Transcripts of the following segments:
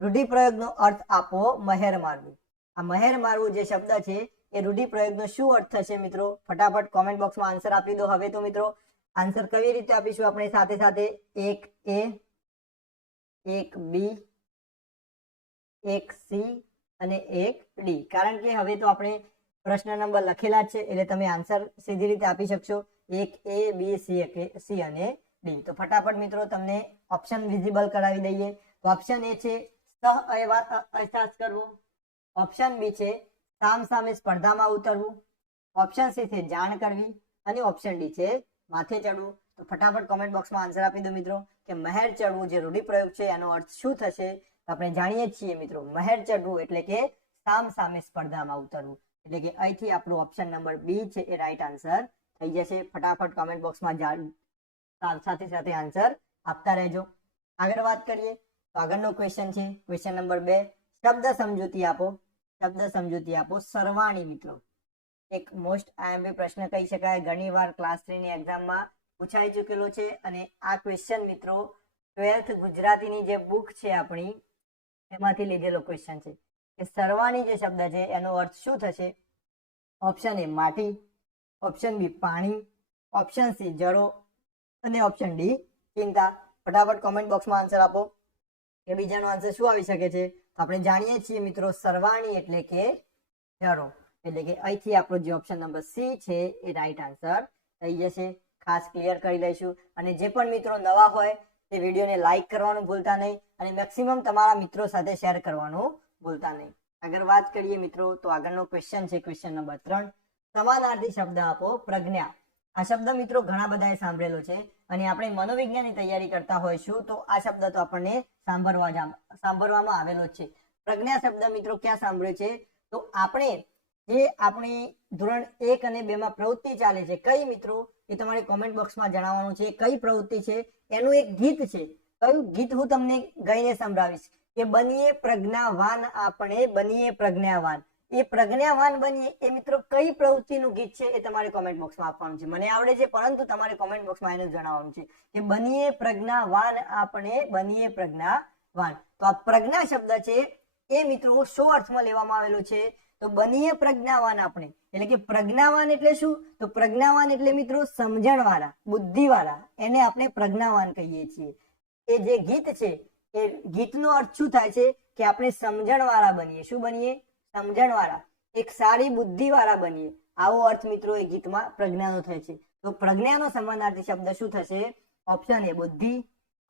રૂઢિપ્રયોગનો અર્થ આપો મહેર મારવું. આ મહેર મારવું જે શબ્દ છે એ રૂઢિપ્રયોગનો શું અર્થ થશે મિત્રો? ફટાફટ કોમેન્ટ બોક્સમાં આન્સર આપી દો. હવે તો મિત્રો આન્સર કઈ રીતે આપીશું આપણે? સાથે સાથે એક એ, એક બી, એક સી અને એક ડી. કારણ કે હવે તો આપણે પ્રશ્ન નંબર લખેલા છે એટલે તમે આન્સર સીધી રીતે આપી શકશો. એક એ, બી, સી અને ડી. તો ફટાફટ મિત્રો તમને ઓપ્શન વિઝિબલ કરાવી દઈએ. તો ઓપ્શન એ છે સહ અહેસાસ કરવો, ઓપ્શન બી છે સામ સામે સ્પર્ધામાં ઉતરવું, ઓપ્શન સી છે જાણ કરવી અને ઓપ્શન ડી છે માથે ચડવું. તો ફટાફટ કોમેન્ટ બોક્સમાં આન્સર આપી દો મિત્રો કે મહેર ચડવું જે રૂઢિપ્રયોગ છે એનો અર્થ શું થશે? આપણે જાણીએ છીએ મિત્રો મહેર ચડવું એટલે કે સામ સામે સ્પર્ધામાં ઉતરવું. એટલે કે અહીંથી આપણું ઓપ્શન નંબર બી છે એ રાઈટ આન્સર થઈ જશે. ફટાફટ કોમેન્ટ બોક્સમાં સાથે સાથે આન્સર આપતા રહેજો. આગળ વાત કરીએ તો આગળનો ક્વેશ્ચન છે ક્વેશ્ચન નંબર 2. શબ્દ સમજૂતી આપો. શબ્દ સમજૂતી આપો. સરવાણી મિત્રો એક મોસ્ટ આઈએમપી પ્રશ્ન કહી શકાય. ઘણીવાર ક્લાસ 3 ની એક્ઝામમાં પૂછાઈ ચૂકેલો છે અને આ ક્વેશ્ચન મિત્રો 12th ગુજરાતીની જે બુક છે આપણી એમાંથી લીધેલો ક્વેશ્ચન છે કે સરવાણી જે શબ્દ છે એનો અર્થ શું થશે? ઓપ્શન એ માટી, ઓપ્શન બી પાણી, ઓપ્શન સી જળો અને ઓપ્શન ડી ચિંતા. ફટાફટ કોમેન્ટ બોક્સમાં આન્સર આપો કે બીજાનો આન્સર શું આવી શકે છે? આપણે જાણીએ છીએ મિત્રો સરવાણી એટલે કે જળો. એટલે કે અહીંથી આપણો જે ઓપ્શન નંબર સી છે એ રાઈટ આન્સર થઈ જશે. ખાસ ક્લિયર કરી લઈશું. અને જે પણ મિત્રો નવા હોય તે વિડીયોને લાઈક કરવાનું ભૂલતા નહીં અને મેક્સિમમ તમારા મિત્રો સાથે શેર કરવાનું ભૂલતા નહીં. આગળ વાત કરીએ મિત્રો તો આગળનો ક્વેશ્ચન છે ક્વેશ્ચન નંબર 3. સમાનાર્થી શબ્દ આપો. પ્રજ્ઞા. આ શબ્દ મિત્રો ઘણા બધાએ સાંભળેલો છે અને આપણે મનોવિજ્ઞાનની તૈયારી કરતા હોઈશું તો આ શબ્દ તો આપણને સાંભળવામાં આવેલો છે. પ્રજ્ઞા શબ્દ મિત્રો ક્યાં સાંભળ્યો છે? તો આપણે જે આપણી ધોરણ 1 અને 2 માં પ્રવૃત્તિ ચાલે છે કઈ મિત્રો એ તમારે કોમેન્ટ બોક્સમાં જણાવવાનું છે. કઈ પ્રવૃત્તિ છે? એનું એક ગીત છે. કયું ગીત હું તમને ગાઈને સંભળાવીશ કે બનીએ પ્રજ્ઞાવાન, આપણે બનીએ પ્રજ્ઞાવાન. એ પ્રજ્ઞાવાન બનીએ એ મિત્રો કઈ પ્રવૃત્તિનું ગીત છે એ તમારે કોમેન્ટ બોક્સમાં આપવાનું છે. મને આવડે છે પરંતુ તમારે કોમેન્ટ બોક્સમાં એને જણાવવાનું છે કે બનીએ પ્રજ્ઞાવાન, આપણે બનીએ પ્રજ્ઞાવાન. તો આ પ્રજ્ઞા શબ્દ છે એ મિત્રો શો અર્થમાં લેવામાં આવેલો છે? તો બનીએ પ્રજ્ઞાવાન આપણે એટલે કે પ્રજ્ઞાવાન એટલે શું? તો પ્રજ્ઞાવાન એટલે મિત્રો સમજણ વાળા, બુદ્ધિ વાળા, એને આપણે પ્રજ્ઞાવાન કહીએ છીએ. એ જે ગીત છે એ ગીતનો અર્થ શું થાય છે કે આપણે સમજણ વાળા બનીએ. શું બનીએ? સમજણ વાળા, એક સારી બુદ્ધિ વાળા બનીએ. આવો અર્થ મિત્રો એ ગીતમાં પ્રજ્ઞાનો થાય છે. તો પ્રજ્ઞાનો સમાનાર્થી શબ્દ શું થશે? ઓપ્શન એ બુદ્ધિ,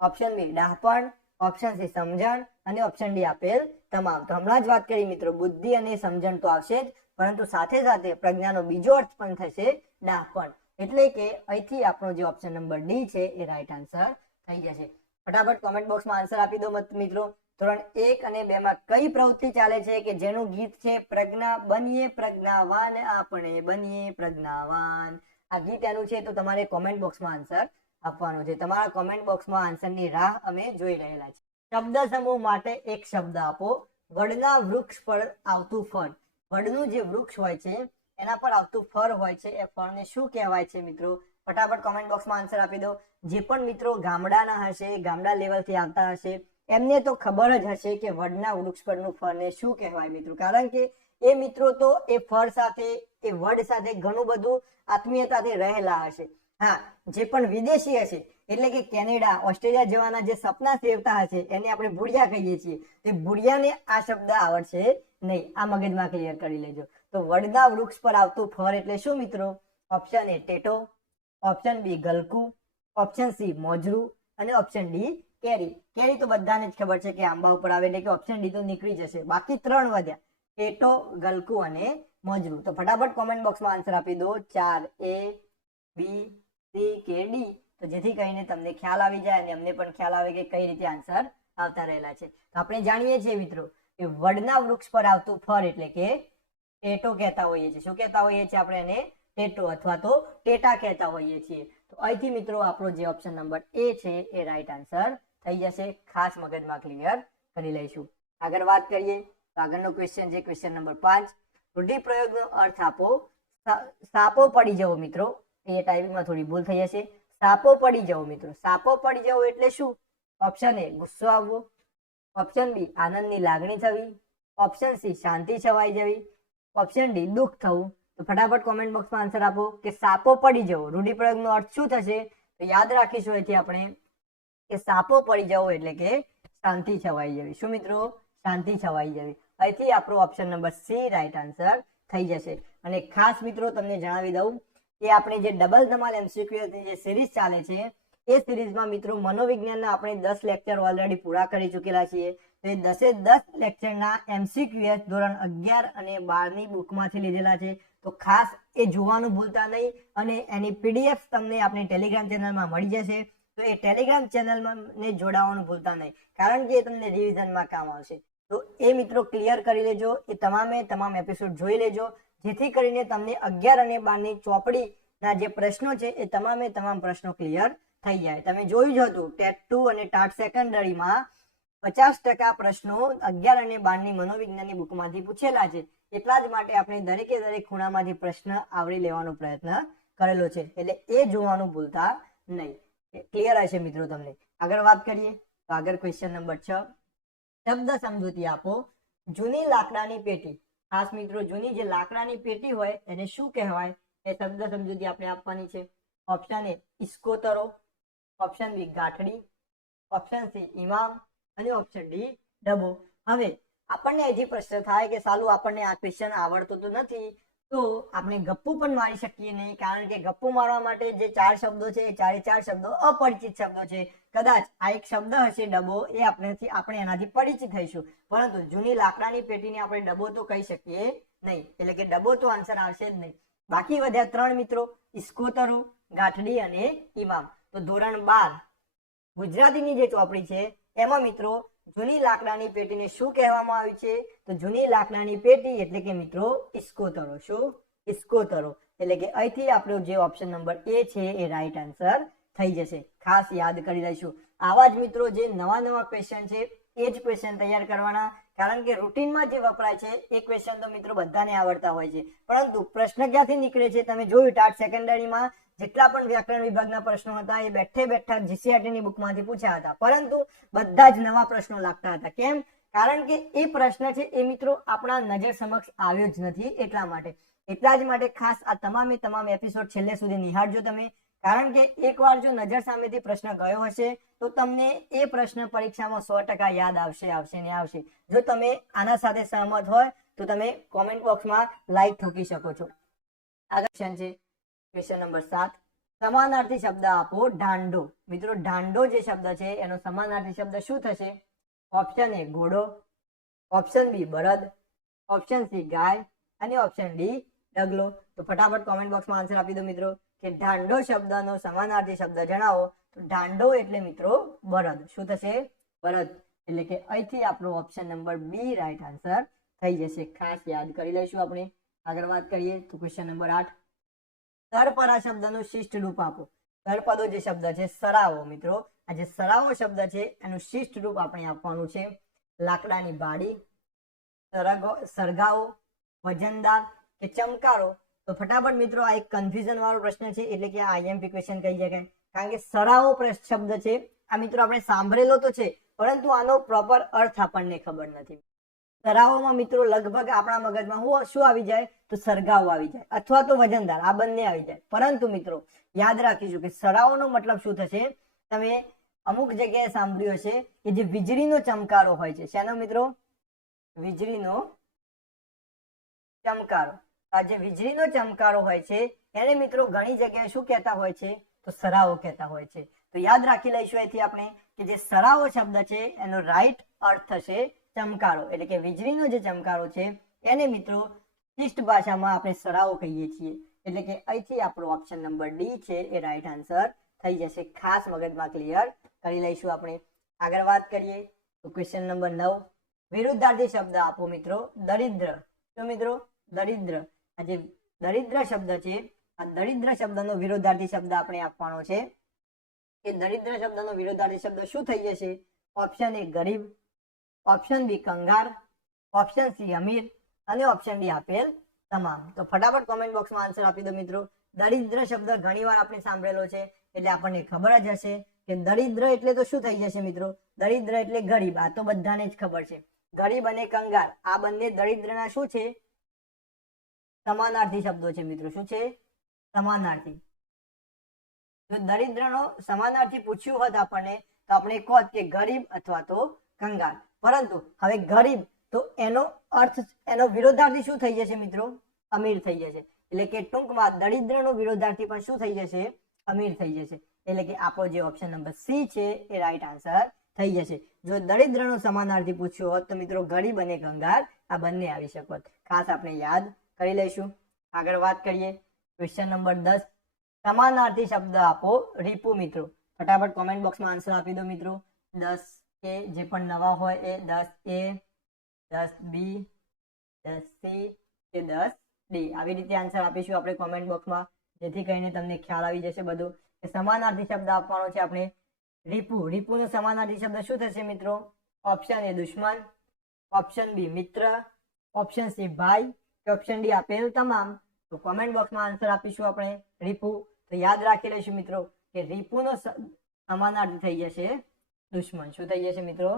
ઓપ્શન બી ડાહપણ, ઓપ્શન સી સમજણ અને ઓપ્શન ડી આપેલ તમામ. તો હમણાં જ વાત કરી મિત્રો બુદ્ધિ અને સમજણ તો આવશે જ પરંતુ સાથે સાથે પ્રજ્ઞાનો બીજો અર્થ પણ થશે ડાહપણ. એટલે કે અહીંથી આપણો જે ઓપ્શન નંબર ડી છે એ રાઈટ આન્સર થઈ જશે. ફટાફટ કોમેન્ટ બોક્સમાં આન્સર આપી દો મિત્રો. ધોરણ 1 અને 2 માં કઈ પ્રવૃત્તિ ચાલે છે કે જેનું ગીત છે પ્રજ્ઞા, બનીએ પ્રજ્ઞાવાન, આપણે બનીએ પ્રજ્ઞાવાન. આ ગીત એનું છે તો તમારે કોમેન્ટ બોક્સમાં આન્સર આપવાનો છે. તમારા કોમેન્ટ બોક્સમાં આન્સરની રાહ અમે જોઈ રહેલા છે. શબ્દ સમૂહ માટે એક શબ્દ આપો. વડના વૃક્ષ પર આવતું ફળ. વડનું જે વૃક્ષ હોય છે એના પર આવતું ફળ હોય છે એ ફળને શું કહેવાય છે મિત્રો? ફટાફટ કોમેન્ટ બોક્સમાં આન્સર આપી દો. જે પણ મિત્રો ગામડાના હશે, ગામડા લેવલથી આવતા હશે એમને તો ખબર જ હશે કે વડના વૃક્ષ પરનું ફળને શું કહેવાય મિત્રો. કારણ કે એ મિત્રો તો એ ફળ સાથે, એ વડ સાથે ઘણું બધું આત્મીયતાથી રહેલા હશે. હા, જે પણ વિદેશી હશે એટલે કે કેનેડા, ઓસ્ટ્રેલિયા જવાના જે સપના સેવતા હશે એને આપણે ભૂડિયા કહીએ છીએ. તે ભૂડિયાને આ શબ્દ આવડશે નહીં. આ મગજમાં ક્લિયર કરી લેજો. તો વડના વૃક્ષ પર આવતું ફળ એટલે શું મિત્રો? ઓપ્શન એ ટેટો, ઓપ્શન બી ગલકું, ઓપ્શન સી મોજરું અને ઓપ્શન ડી કેરી. કેરી તો બધાને જ ખબર છે કે આંબા ઉપર આવે એટલે કે ઓપ્શન ડી તો નીકળી જશે. બાકી 3 વધ્યા ટેટો, ગલકું અને મોજરું. તો ફટાફટ કોમેન્ટ બોક્સમાં આન્સર આપી દો. 4 એ, બી, સી કે ડી. તો જેથી કરીને તમને ખ્યાલ આવી જાય અને અમને પણ ખ્યાલ આવે કે કઈ રીતે આન્સર આવતા રહેલા છે. તો આપણે જાણીએ છીએ મિત્રો કે વડના વૃક્ષ પર આવતું ફળ એટલે કે ટેટો કહેતા હોઈએ છીએ. શું કહેતા હોઈએ છીએ આપણે એને? ટેટો અથવા તો ટેટા કહેતા હોઈએ છીએ. તો અહીંથી મિત્રો આપણો જે ઓપ્શન નંબર એ છે એ રાઈટ આન્સર થઈ જશે. ખાસ મગજમાં ક્લિયર કરી લઈશું. આગળ વાત કરીએ તો આગળનો ક્વેશ્ચન છે ક્વેશ્ચન નંબર 5. રૂઢિપ્રયોગનો અર્થ આપો. સાપો પડી જવો મિત્રો. એ ટાઈપિંગમાં થોડી ભૂલ થઈ હશે. સાપો પડી જવો મિત્રો. સાપો પડી જવો એટલે શું? ઓપ્શન એ ગુસ્સો આવવો, ઓપ્શન બી આનંદની લાગણી થવી, ઓપ્શન સી શાંતિ છવાઈ જવી, ઓપ્શન ડી દુઃખ થવું. તો ફટાફટ કોમેન્ટ બોક્સમાં આન્સર આપો કે સાપો પડી જવો રૂઢિપ્રયોગનો અર્થ શું થશે. તો યાદ રાખીશું અહીંથી આપણે કે સાપો પડી જવો એટલે કે શાંતિ છવાઈ જવી. શું મિત્રો? શાંતિ છવાઈ જવી. અહીંથી આપણો option number C right answer થઈ જશે. અને ખાસ મિત્રો તમને જણાવી દઉં કે આપણે જે ડબલ ધમાલ એમસીક્યુની જે સિરીઝ ચાલે છે એ સિરીઝમાં મિત્રો મનોવિજ્ઞાનના આપણે 10 લેક્ચર ઓલરેડી પૂરા કરી ચૂકેલા છીએ. તો એ 10 લેક્ચરના એમસીક્યુએસ ધોરણ 11 અને 12 ની બુકમાંથી લીધેલા છે. તો ખાસ એ જોવાનું ભૂલતા નહીં અને એની પીડીએફ તમને આપણી ટેલિગ્રામ ચેનલમાં મળી જશે. તો એ ટેલિગ્રામ ચેનલમાં જોડાવાનું ભૂલતા નહીં, કારણ કે એ તમને રિવિઝનમાં કામ આવશે. તો એ મિત્રો ક્લિયર કરી લેજો, એ તમામ એપિસોડ જોઈ લેજો, જેથી કરીને તમને 11 અને 12 ની ચોપડીના જે પ્રશ્નો છે એ તમામ પ્રશ્નો ક્લિયર થઈ જાય. તમે જોયું જ હતું ટેટ 2 અને ટાટ સેકન્ડરીમાં 50% પ્રશ્નો 11 અને 12 ની મનોવિજ્ઞાનની બુકમાંથી પૂછેલા છે. એટલા જ માટે આપણે દરેકે દરેક ખૂણામાંથી પ્રશ્ન આવરી લેવાનો પ્રયત્ન કરેલો છે. એટલે એ જોવાનું ભૂલતા નહીં. ક્લિયર હશે મિત્રો તમને. આગળ વાત કરીએ તો આગળ ક્વેશ્ચન નંબર 6, શબ્દ સમજૂતી આપો. જૂની લાકડાની પેટી. ખાસ મિત્રો જૂની જે લાકડાની પેટી હોય એને શું કહેવાય એ શબ્દ સમજૂતી આપણે આપવાની છે. ઓપ્શન એ ઇસ્કોતરો, ઓપ્શન બી ગાંઠડી, ઓપ્શન સી ઇમામ અને ઓપ્શન ડી ડબો. હવે આપણને હજી પ્રશ્ન થાય કે સાલું આપણને આ ક્વેશ્ચન આવડતો તો નથી, તો આપણે ગપ્પુ પણ મારી શકીએ નહીં, કારણ કે ગપ્પુ મારવા માટે જે 4 શબ્દો છે એ 4 શબ્દો અપરિચિત શબ્દો છે. કદાચ આ એક શબ્દ હશે ડબો, એ આપણે એનાથી પરિચિત થઈશું, પરંતુ જૂની લાકડાની પેટીને આપણે ડબો તો કહી શકીએ નહીં. એટલે કે ડબો તો આન્સર આવશે જ નહીં. બાકી વધ્યા 3 મિત્રો, ઇસ્કોતરો, ગાંઠડી અને ઇમામ. તો ધોરણ 12 ગુજરાતીની જે ચોપડી છે એમાં મિત્રો જૂની લાકડાની પેટીને શું કહેવામાં આવ્યું છે? તો જૂની લાકડાની પેટી એટલે કે મિત્રો ઇસ્કોતરો. શું? ઇસ્કોતરો. એટલે કે અહીંથી આપણો જે ઓપ્શન નંબર એ છે એ રાઈટ આન્સર થઈ જશે. ખાસ યાદ કરી લઈશું. આવા જ મિત્રો જે નવા ક્વેશ્ચન છે એ જ ક્વેશ્ચન તૈયાર કરવાના, કારણ કે રૂટીનમાં જે વપરાય છે એ ક્વેશ્ચન તો મિત્રો બધાને આવડતા હોય છે, પરંતુ પ્રશ્ન ક્યાંથી નીકળે છે તમે જોયું ટાટ સેકન્ડરીમાં જેટલા પણ વ્યાકરણ વિભાગના પ્રશ્નો હતા એ બેઠા જીસીઆરટી ની બુકમાંથી પૂછ્યા હતા, પરંતુ બધા જ નવા પ્રશ્નો લાગતા હતા. કેમ? કારણ કે એ પ્રશ્ન છે એ મિત્રો આપણા નજર સમક્ષ આવ્યો જ નથી. એટલા જ માટે ખાસ આ તમામ એપિસોડ છેલ્લે સુધી નિહાળજો તમે, કારણ કે એકવાર જો નજર સામેથી પ્રશ્ન ગયો હશે તો તમને એ પ્રશ્ન પરીક્ષામાં 100% યાદ આવશે. જો તમે આના સાથે સહમત હોય તો તમે કોમેન્ટ બોક્સમાં લાઈક ઠોકી શકો છો. આગળ ક્વેશ્ચન છે ક્વેશ્ચન નંબર 7, સમાનાર્થી શબ્દ આપો. ઢાંડો. મિત્રો ઢાંડો જે શબ્દ છે એનો સમાનાર્થી શબ્દ શું થશે? ઓપ્શન એ ઘોડો, ઓપ્શન બી બળદ, ઓપ્શન સી ગાય અને ઓપ્શન ડી ડગલો. તો ફટાફટ કોમેન્ટ બોક્સમાં આન્સર આપી દો મિત્રો કે ઢાંડો શબ્દનો સમાનાર્થી શબ્દ જણાવો. તો ઢાંડો એટલે મિત્રો બળદ. શું થશે? બળદ. એટલે કે અહીંથી આપણો option number B right answer થઈ જશે. ખાસ યાદ કરી લઈશું આપણે. આગળ વાત કરીએ તો ક્વેશ્ચન નંબર 8, તરપરા શબ્દનું શિષ્ટ રૂપ આપો. તળપદો જે શબ્દ છે સરાવો. મિત્રો આ જે સરાવો શબ્દ છે એનું શિષ્ટ રૂપ આપણે આપવાનું છે. લાકડાની બાળી, સરગાવો, વજનદાર કે ચમકારો. તો ફટાફટ મિત્રો આ એક કન્ફ્યુઝન વાળો પ્રશ્ન છે, એટલે કે આ આઈએમપી ક્વેશ્ચન કહી શકાય, કારણ કે સરાવો શબ્દ છે આ મિત્રો આપણે સાંભળેલો તો છે, પરંતુ આનો પ્રોપર અર્થ આપણને ખબર નથી. સરાવોમાં મિત્રો લગભગ આપણા મગજમાં શું આવી જાય? તો સરગાવો આવી જાય અથવા તો વજનદાર, આ બંને આવી જાય. પરંતુ મિત્રો યાદ રાખીશું કે સરાવોનો મતલબ શું થશે? તમે અમુક જગ્યાએ સાંભળ્યું હશે કે જે વીજળીનો ચમકારો હોય છે. શેનો મિત્રો? વીજળીનો ચમકારો. આ જે વીજળીનો ચમકારો હોય છે એને મિત્રો ઘણી જગ્યાએ શું કહેતા હોય છે? તો સરાવો કહેતા હોય છે. તો યાદ રાખી લઈશું અહીંથી આપણે કે જે સરાવો શબ્દ છે એનો રાઈટ અર્થ થશે ચમકારો. એટલે કે વીજળીનો જે ચમકારો છે એને મિત્રો શિષ્ટ ભાષામાં આપણે સરાવો કહીએ છીએ. એટલે કે અહીંથી આપણો ઓપ્શન નંબર ડી છે એ રાઈટ આન્સર થઈ જશે. ખાસ મગજમાં ક્લિયર કરી લઈશું આપણે. આગળ વાત કરીએ તો ક્વેશ્ચન નંબર 9, વિરુદ્ધાર્થી શબ્દ આપો મિત્રો. દરિદ્ર. તો મિત્રો દરિદ્ર, આ જે દરિદ્ર શબ્દ છે આ દરિદ્ર શબ્દનો વિરુદ્ધાર્થી શબ્દ આપણે આપવાનો છે. કે દરિદ્ર શબ્દનો વિરુદ્ધાર્થી શબ્દ શું થઈ જશે? ઓપ્શન એ ગરીબ, ઓપ્શન બી કંગાર, ઓપ્શન સી અમીર અને ઓપ્શન ડી આપેલ તમામ. તો ફટાફટ કોમેન્ટ બોક્સમાં આન્સર આપી દો મિત્રો. દરિદ્ર શબ્દ ઘણીવાર આપણે સાંભળેલો છે, એટલે આપણને ખબર જ હશે કે દરિદ્ર એટલે તો શું થઈ જશે મિત્રો? દરિદ્ર એટલે ગરીબ, આ તો બધાને જ ખબર છે. ગરીબ અને કંગાળ આ બંને દરિદ્રના શું છે? સમાનાર્થી શબ્દો છે મિત્રો. શું છે? સમાનાર્થી. જો દરિદ્રનો સમાનાર્થી પૂછ્યું હોત આપણને તો આપણે કહો કે ગરીબ અથવા તો કંગાળ. પરંતુ હવે ગરીબ તો એનો અર્થ, એનો વિરોધાર્થી શું થઈ જશે મિત્રો? અમીર થઈ જશે. એટલે કે ટૂંકમાં દરિદ્રનો વિરોધાર્થી પણ શું થઈ જશે? અમીર થઈ જશે. એટલે કે આપણો જે ઓપ્શન નંબર સી છે એ રાઈટ આન્સર થઈ જશે. જો દરિદ્રનો સમાનાર્થી પૂછ્યો હોત તો મિત્રો ગરીબ અને કંગાળ આ બંને આવી શકત. ખાસ આપણે યાદ કરી લઈશું. આગળ વાત કરીએ ક્વેશ્ચન નંબર 10. સમાનાર્થી શબ્દ આપો રીપુ મિત્રો. ફટાફટ કોમેન્ટ બોક્સમાં આન્સર આપી દો મિત્રો. 10A જે પણ નવા હોય એ 10A, 10B, 10C કે 10D આવી રીતે આન્સર આપીશું આપણે કોમેન્ટ બોક્સમાં, જેથી કરીને તમને ખ્યાલ આવી જશે બધું કે સમાનાર્થી શબ્દ આપવાનો છે આપણે રીપુ. રીપુનો સમાનાર્થી શબ્દ શું થશે મિત્રો? ઓપ્શન એ દુશ્મન, ઓપ્શન બી મિત્ર, ઓપ્શન સી ભાઈ કે ઓપ્શન ડી આપેલ તમામ. તો કોમેન્ટ બોક્સમાં આન્સર આપીશું આપણે રીપુ. તો યાદ રાખી લઈશું મિત્રો કે રીપુનો સમાનાર્થી થઈ જશે દુશ્મન. શું થઈ જશે મિત્રો?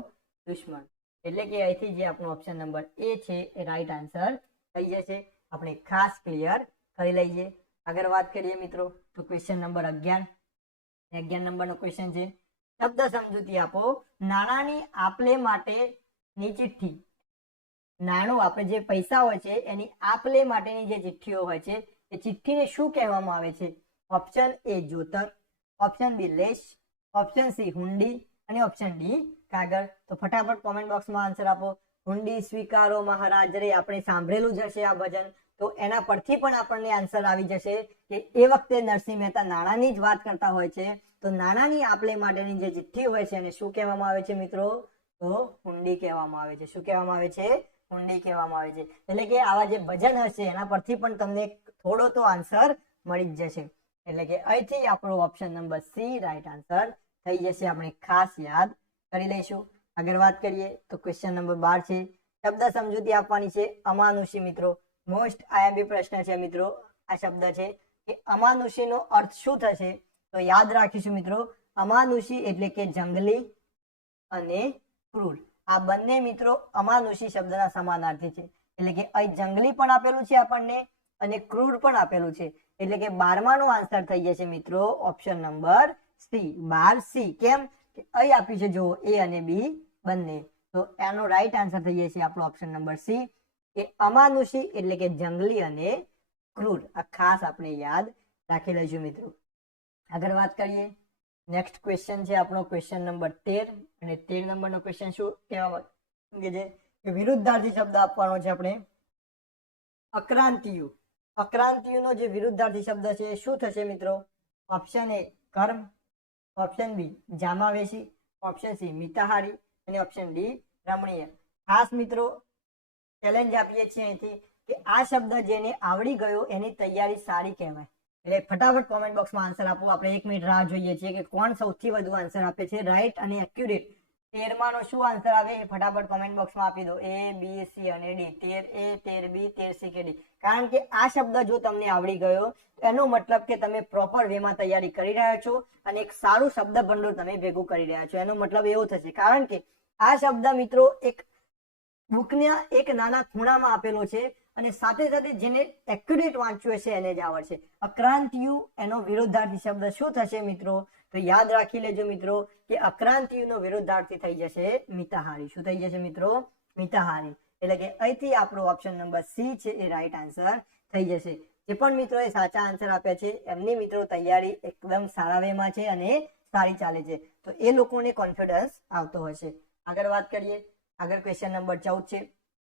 દુશ્મન. એટલે કે અહીંથી જે આપણો ઓપ્શન નંબર એ છે એ રાઈટ આન્સર થઈ જશે. આપણે ખાસ ક્લિયર કરી લઈએ. આગળ વાત કરીએ મિત્રો તો ક્વેશ્ચન નંબર 11. 11 નંબરનો ક્વેશ્ચન છે શબ્દ સમજૂતી આપો નાણાંની આપલે માટેની ચિઠ્ઠી. નાણું આપણે જે પૈસા હોય છે એની આપલે માટેની જે ચિઠ્ઠીઓ હોય છે એ ચિઠ્ઠીને શું કહેવામાં આવે છે? ઓપ્શન એ જોતર, ઓપ્શન બી લેશ, ઓપ્શન સી હુંડી અને ઓપ્શન ડી કાગળ. તો ફટાફટ કોમેન્ટ બોક્સમાં આન્સર આપો. હુંડી સ્વીકારો મહારાજ રે, આપણે સાંભળેલું જ હશે આ ભજન. તો એના પરથી પણ આપણને આન્સર આવી જશે કે એ વખતે નરસિંહ મહેતા નાણાંની જ વાત કરતા હોય છે. તો નાણાંની આપલે માટેની જે ચિઠ્ઠી હોય છે એને શું કહેવામાં આવે છે મિત્રો? તો હુંડી કહેવામાં આવે છે. શું કહેવામાં આવે છે? હુંડી કહેવામાં આવે છે. એટલે કે આવા જે ભજન હશે એના પરથી પણ તમને થોડો તો આન્સર મળી જ જશે. એટલે કે અહીંથી આપણો option number C right answer થઈ જશે. આપણે ખાસ યાદ કરી લઈશું. આગળ વાત કરીએ તો ક્વેશ્ચન નંબર 12 છે શબ્દ સમજૂતી આપવાની છે અમાનુષી મિત્રો. મોસ્ટ આઈએમપી પ્રશ્ન છે મિત્રો. આ શબ્દ છે કે અમાનુષીનો અર્થ શું થશે? તો યાદ રાખીશું મિત્રો. અમાનુષી એટલે કે જંગલી અને ક્રૂર આ બંને મિત્રો અમાનુષી શબ્દના સમાનાર્થી છે. એટલે કે અહીં જંગલી પણ આપેલું છે આપણને અને ક્રૂર પણ આપેલું છે. એટલે કે 12માનો આન્સર થઈ જશે મિત્રો ઓપ્શન નંબર સી 12C. કેમ કે અહીં આપ્યું છે જો એ અને બી બંને. તો એનો રાઈટ આન્સર થઈ જશે આપણો ઓપ્શન નંબર સી કે અમાનુષી એટલે કે જંગલી અને ક્રૂર. આ ખાસ આપણે યાદ રાખી લઈશું મિત્રો. આગળ વાત કરીએ નેક્સ્ટ ક્વેશ્ચન છે આપણો ક્વેશ્ચન નંબર 13. અને 13 નંબરનો ક્વેશ્ચન શું કહેવા માંગે છે કે વિરુદ્ધાર્થી શબ્દ આપવાનો છે આપણે અક્રાંતિયુ. અક્રાંતિયુનો જે વિરુદ્ધાર્થી શબ્દ છે એ શું થશે મિત્રો? ઓપ્શન એ કર્મ, ઓપ્શન બી જામાવેશી, ઓપ્શન સી મિતાહારી અને ઓપ્શન ડી રમણીય. ખાસ મિત્રો ચેલેન્જ આપીએ છીએ અહીંથી કે આ શબ્દ જેને આવડી ગયો એની તૈયારી સારી કહેવાય. એટલે ફટાફટ કોમેન્ટ બોક્સમાં આન્સર આપો. આપણે 1 મિનિટ રાહ જોઈએ છીએ કે કોણ સૌથી વધુ આન્સર આપે છે રાઈટ અને એક્યુરેટ. 13માનો શું આન્સર આવે એ ફટાફટ કોમેન્ટ બોક્સમાં આપી દો. A, B, C અને D. 13A, 13B, 13C કે D. કારણ કે આ શબ્દ જો તમને આવડી ગયો એનો મતલબ કે તમે પ્રોપર વેમાં તૈયારી કરી રહ્યા છો અને એક સારું શબ્દ ભંડોળ તમે ભેગું કરી રહ્યા છો. એનો મતલબ એવો થશે કારણ કે આ શબ્દ મિત્રો એક બુકના એક નાના ખૂણામાં આપેલો છે અને સાથે સાથે જેને એક્યુરેટ વાંચ્યું હશે એને જ આવડશે. અક્રાંતિયુ એનો વિરોધાર્થી શબ્દ શું થશે મિત્રો? તો યાદ રાખી લેજો મિત્રો કે અક્રાંતિયુનો વિરોધાર્થી થઈ જશે મિતાહારી. શું થઈ જશે મિત્રો? મિતાહારી. એટલે કે અહીંથી આપણો ઓપ્શન નંબર સી છે એ રાઈટ આન્સર થઈ જશે. જે પણ મિત્રોએ સાચા આન્સર આપ્યા છે એમની મિત્રો તૈયારી એકદમ સારા વેમાં છે અને સારી ચાલે છે. તો એ લોકોને કોન્ફિડન્સ આવતો હશે. આગળ વાત કરીએ. આગળ ક્વેશ્ચન નંબર 14 છે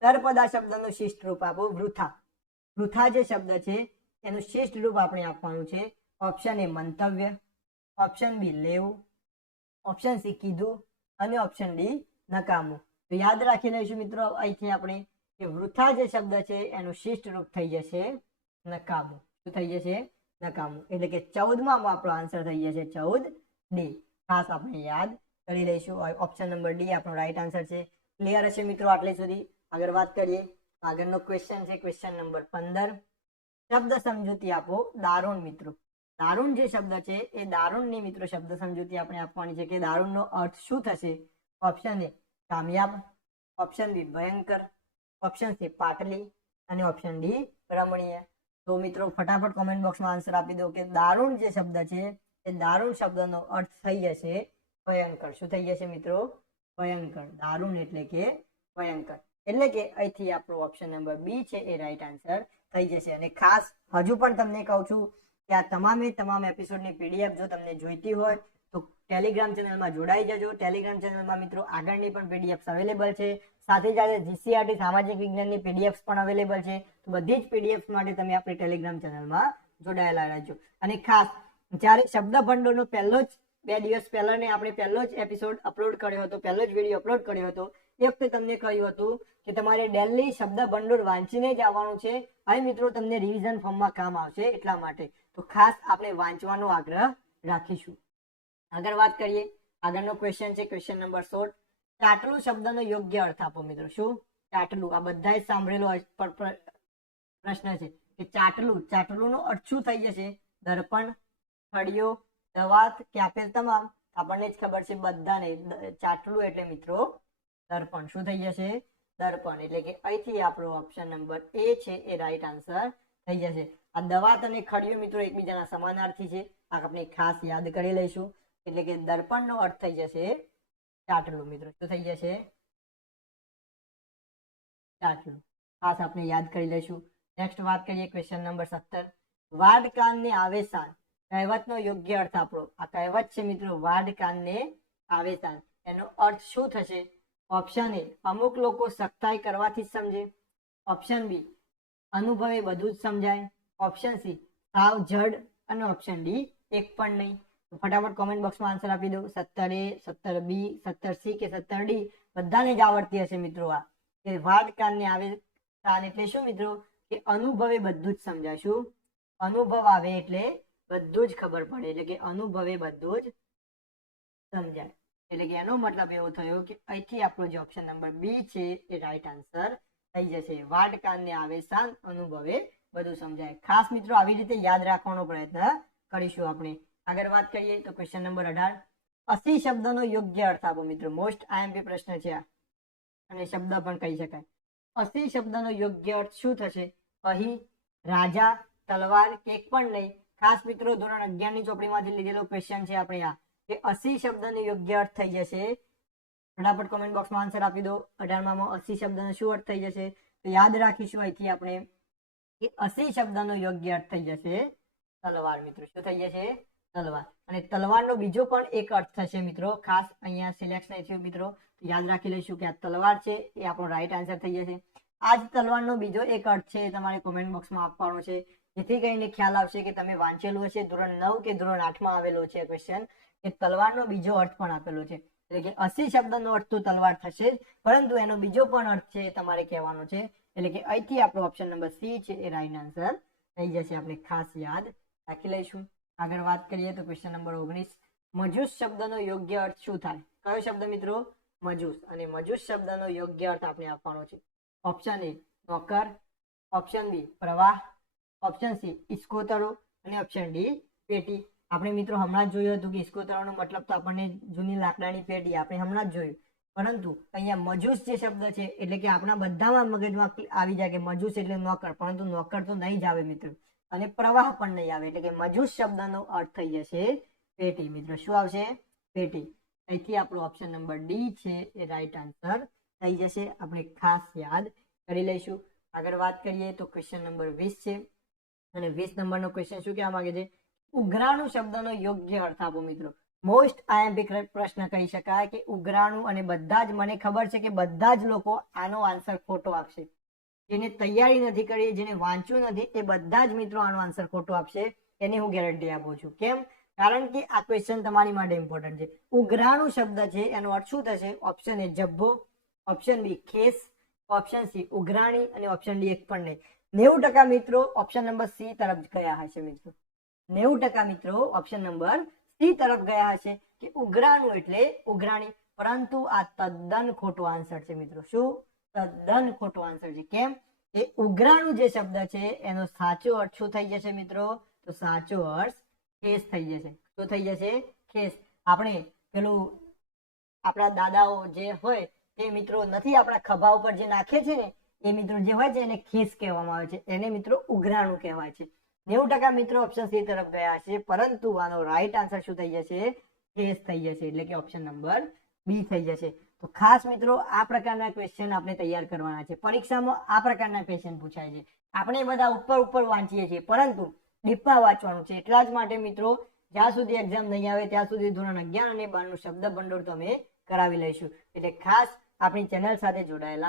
તળપદા શબ્દનું શિષ્ટ રૂપ આપો વૃથા. વૃથા જે શબ્દ છે એનું શિષ્ટ રૂપ આપણે આપવાનું છે. ઓપ્શન એ મંતવ્ય, ઓપ્શન બી લેવું, ઓપ્શન સી કીધું અને ઓપ્શન ડી નકામું. તો યાદ રાખી લઈશું મિત્રો અહીંથી આપણે કે વૃથા જે શબ્દ છે એનું શિષ્ટ રૂપ થઈ જશે નકામું. શું થઈ જશે? નકામું. એટલે કે 14માં આપણો આન્સર થઈ જશે 14D. ખાસ આપણે યાદ કરી લઈશું. ઓપ્શન નંબર ડી આપણો રાઈટ આન્સર છે. ક્લિયર હશે મિત્રો આટલે સુધી? આગળ વાત કરીએ. આગળનો ક્વેશ્ચન છે ક્વેશ્ચન નંબર 15. શબ્દ સમજૂતી આપો દારૂણ મિત્રો. દારૂણ જે શબ્દ છે એ દારૂણની મિત્રો શબ્દ સમજૂતી આપણે આપવાની છે કે દારૂણનો અર્થ શું થશે. ઓપ્શન એ કામયાબ, ઓપ્શન બી ભયંકર, ઓપ્શન સી પાટલી અને ઓપ્શન ડી રમણીય. તો મિત્રો ફટાફટ કોમેન્ટ બોક્સમાં આન્સર આપી દો કે દારૂણ જે શબ્દ છે એ દારૂણ શબ્દનો અર્થ થઈ જશે ભયંકર. શું થઈ જશે મિત્રો? ભયંકર. દારૂણ એટલે કે ભયંકર. એટલે કે અહીંથી આપણો ઓપ્શન નંબર બી છે એ રાઈટ આન્સર થઈ જશે. અને ખાસ હજુ પણ તમને કહું છું કે આ તમામ એપિસોડની પીડીએફ જો તમને જોઈતી હોય તો ટેલિગ્રામ ચેનલમાં જોડાઈ જજો. ટેલિગ્રામ ચેનલમાં મિત્રો આગળની પણ પીડીએફ અવેલેબલ છે. સાથે સાથે જીસીઆરટી સામાજિક વિજ્ઞાનની પીડીએફ પણ અવેલેબલ છે. તો બધી જ પીડીએફ માટે તમે આપણી ટેલિગ્રામ ચેનલમાં જોડાયેલા રહેજો. અને ખાસ જ્યારે શબ્દ ભંડોળનો પહેલો જ 2 દિવસ પહેલાને આપણે પહેલો જ એપિસોડ અપલોડ કર્યો હતો, પહેલો જ વિડીયો અપલોડ કર્યો હતો, એ વખતે તમને કહ્યું હતું કે તમારે ડેલી શબ્દ ભંડોળ વાંચીને જ આવવાનું છે. હવે મિત્રો તમને રિવિઝન ફોર્મમાં કામ આવશે એટલા માટે તો ખાસ આપણે વાંચવાનો આગ્રહ રાખીશું. આગળ વાત કરીએ. આગળનો ક્વેશ્ચન છે ક્વેશ્ચન નંબર 16. ચાટલું શબ્દનો યોગ્ય અર્થ આપો મિત્રો. શું? ચાટલું. આ બધાએ સાંભળેલો પ્રશ્ન છે કે ચાટલુંનો અર્થ શું થઈ જશે? દર્પણ, ફળિયો, દવાત કે આપેલ તમામ? આપણને જ ખબર છે બધાને. ચાટલું એટલે મિત્રો દર્પણ. શું થઈ જશે? દર્પણ. એટલે કે અહીંથી આપણો ઓપ્શન નંબર એ છે એ રાઈટ આન્સર થઈ જશે. આ દવાત અને ખડિયો મિત્રો એકબીજાના સમાનાર્થી છે. આ આપણે ખાસ યાદ કરી લઈશું. એટલે કે દર્પણનો અર્થ થઈ જશે ચાટલું મિત્રો. શું થઈ જશે? ચાટલું. ખાસ આપણે યાદ કરી લઈશું. નેક્સ્ટ વાત કરીએ ક્વેશ્ચન નંબર 17. વાડ કાનને આવે સાન કહેવતનો યોગ્ય અર્થ આપણો. આ કહેવત છે મિત્રો વાડ કાનને આવે સાન. એનો અર્થ શું થશે? ઓપ્શન એ અમુક લોકો સખ્તાઈ કરવાથી જ સમજે, ઓપ્શન બી અનુભવે બધું જ સમજાય, ઓપ્શન સી સાવ જડ અને ઓપ્શન ડી એક પણ નહીં. તો ફટાફટ કોમેન્ટ બોક્સમાં આન્સર આપી દો. 17A, 17B, 17C કે 17D બધાને જ આવડતી હશે મિત્રો. આ કે વાડ કાનને આવે કાન એટલે શું મિત્રો? કે અનુભવે બધું જ સમજાય. શું? અનુભવ આવે એટલે બધું જ ખબર પડે. એટલે કે અનુભવે બધું જ સમજાય. એટલે કે એનો મતલબ એવો થયો કે અહીંથી આપણો જે ઓપ્શન નંબર બી છે એ રાઈટ આન્સર થઈ જશે. વાડ કાનને આવે શાન અનુભવે બધું સમજાય. ખાસ મિત્રો આવી રીતે યાદ રાખવાનો પ્રયત્ન કરીશું આપણે. આગળ વાત કરીએ તો ક્વેશ્ચન નંબર 18. અસી શબ્દનો યોગ્ય અર્થ આપો મિત્રો. મોસ્ટ આઈએમપી પ્રશ્ન છે આ અને શબ્દ પણ કહી શકાય. અસી શબ્દનો યોગ્ય અર્થ શું થશે? અહીં, રાજા, તલવાર કે એક પણ નહીં. ખાસ મિત્રો ધોરણ 11 ની ચોપડીમાંથી લીધેલો ક્વેશ્ચન છે આપણે આ કે અસી શબ્દનો યોગ્ય અર્થ થઈ જશે. ફટાફટ કોમેન્ટ બોક્સમાં આન્સર આપી દો. 18માં અસી શબ્દનો શું અર્થ થઈ જશે? તો યાદ રાખીશું અહીંથી આપણે કે અસી શબ્દનો યોગ્ય અર્થ થઈ જશે તલવાર મિત્રો. શું થઈ જશે? તલવાર. અને તલવારનો બીજો પણ એક અર્થ થશે મિત્રો. ખાસ અહીંયા સિલેક્ટ નહીં થયું મિત્રો. યાદ રાખી લઈશું કે આ તલવાર છે એ આપણો રાઈટ આન્સર થઈ જશે. આ જ તલવારનો બીજો એક અર્થ છે તમારે કોમેન્ટ બોક્સમાં આપવાનો છે જેથી કરીને ખ્યાલ આવશે કે તમે વાંચેલું હશે. ધોરણ 9 કે ધોરણ 8માં આવેલો છે ક્વેશ્ચન કે તલવારનો બીજો અર્થ પણ આપેલો છે. એટલે કે અસી શબ્દનો અર્થ તો તલવાર થશે જ પરંતુ એનો બીજો પણ અર્થ છે તમારે કહેવાનો છે. એટલે કે અહીંથી આપણો ઓપ્શન નંબર સી છે એ રાઈટ આન્સર થઈ જશે. આપણે ખાસ યાદ રાખી લઈશું. આગળ વાત કરીએ તો ક્વેશ્ચન નંબર 19. મજૂસ શબ્દનો યોગ્ય અર્થ શું થાય? કયો શબ્દ મિત્રો? મજૂસ. અને મજૂસ શબ્દનો યોગ્ય અર્થ આપણે આપવાનો છે. ઓપ્શન એ નોકર, ઓપ્શન બી પ્રવાહ, ઓપ્શન સી ઇસ્કોતરો અને ઓપ્શન ડી પેટી. આપણે મિત્રો હમણાં જ જોયું હતું કે ઇસ્કોતરોનો મતલબ તો આપણને જૂની લાકડાની પેટી આપણે હમણાં જ જોયું. પરંતુ અહીંયા મજૂસ જે શબ્દ છે એટલે કે આપણા બધામાં મગજમાં આવી જાય કે મજૂસ એટલે નોકર, પરંતુ નોકર તો નહીં જ આવે મિત્રો. અને પ્રવાહ પણ નહીં આવે. એટલે કે મજૂસ શબ્દનો અર્થ થઈ જશે પેટી મિત્રો. શું આવશે? પેટી. અહીંથી આપણો ઓપ્શન નંબર ડી છે એ રાઈટ આન્સર થઈ જશે. આપણે ખાસ યાદ કરી લઈશું. આગળ વાત કરીએ તો ક્વેશ્ચન નંબર 20 છે અને 20 નંબરનો ક્વેશ્ચન શું કહેવા માંગે છે? ઉઘરાણું શબ્દનો યોગ્ય અર્થ આપો મિત્રો. મોસ્ટ આઈએમપી પ્રશ્ન કહી શકાય કે ઉઘરાણું. અને બધા જ મને ખબર છે કે બધા જ લોકો આનો આન્સર ખોટો આપશે. જેને તૈયારી નથી કરી, જેને વાંચ્યું નથી એ બધા જ મિત્રો આનો આન્સર ખોટો આપશે. એની હું ગેરંટી આપું છું. કેમ? કારણ કે આ ક્વેશ્ચન તમારી માટે ઇમ્પોર્ટન્ટ છે. ઉઘરાણું શબ્દ છે એનો અર્થ શું થશે? ઓપ્શન એ જબ્બો, ઓપ્શન બી ખેસ, ઓપ્શન સી ઉઘરાણી અને ઓપ્શન ડી એક પણ નહીં. 90% મિત્રો ઓપ્શન નંબર સી તરફ ગયા હશે મિત્રો. 90% મિત્રો ઓપ્શન નંબર સી તરફ ગયા હશે કે ઉઘરાણું એટલે ઉઘરાણી. પરંતુ આ તદ્દન ખોટો આન્સર છે મિત્રો. શું? તદ્દન ખોટો આન્સર છે. કેમ? એ ઉઘરાણું જે શબ્દ છે એનો સાચો અર્થ શું થઈ જશે મિત્રો? તો સાચો અર્થ ખેસ થઈ જશે. શું થઈ જશે? ખેસ. આપણે પેલું આપણા દાદાઓ જે હોય તે મિત્રો નથી આપણા ખભા ઉપર જે નાખે છે ને એ મિત્રો જે હોય છે એને ખેસ કહેવામાં આવે છે. એને મિત્રો ઉઘરાણું કહેવાય છે. 90% મિત્રો ઓપ્શન સી તરફ ગયા છે, પરંતુ આનો રાઈટ આન્સર શું થઈ જશે? ખેસ થઈ જશે. એટલે કે ઓપ્શન નંબર બી થઈ જશે. તો ખાસ મિત્રો આ પ્રકારના ક્વેશ્ચન આપણે તૈયાર કરવાના છે. પરીક્ષામાં આ પ્રકારના ક્વેશ્ચન પૂછાય છે. આપણે બધા ઉપર વાંચીએ છીએ, પરંતુ ડીપમાં વાંચવાનું છે. એટલા જ માટે મિત્રો જ્યાં સુધી એક્ઝામ નહીં આવે ત્યાં સુધી ધોરણ 11 અને 12 નું શબ્દ ભંડોળ તમે કરાવી લઈશું. એટલે ખાસ આપણી ચેનલ સાથે જોડાયેલા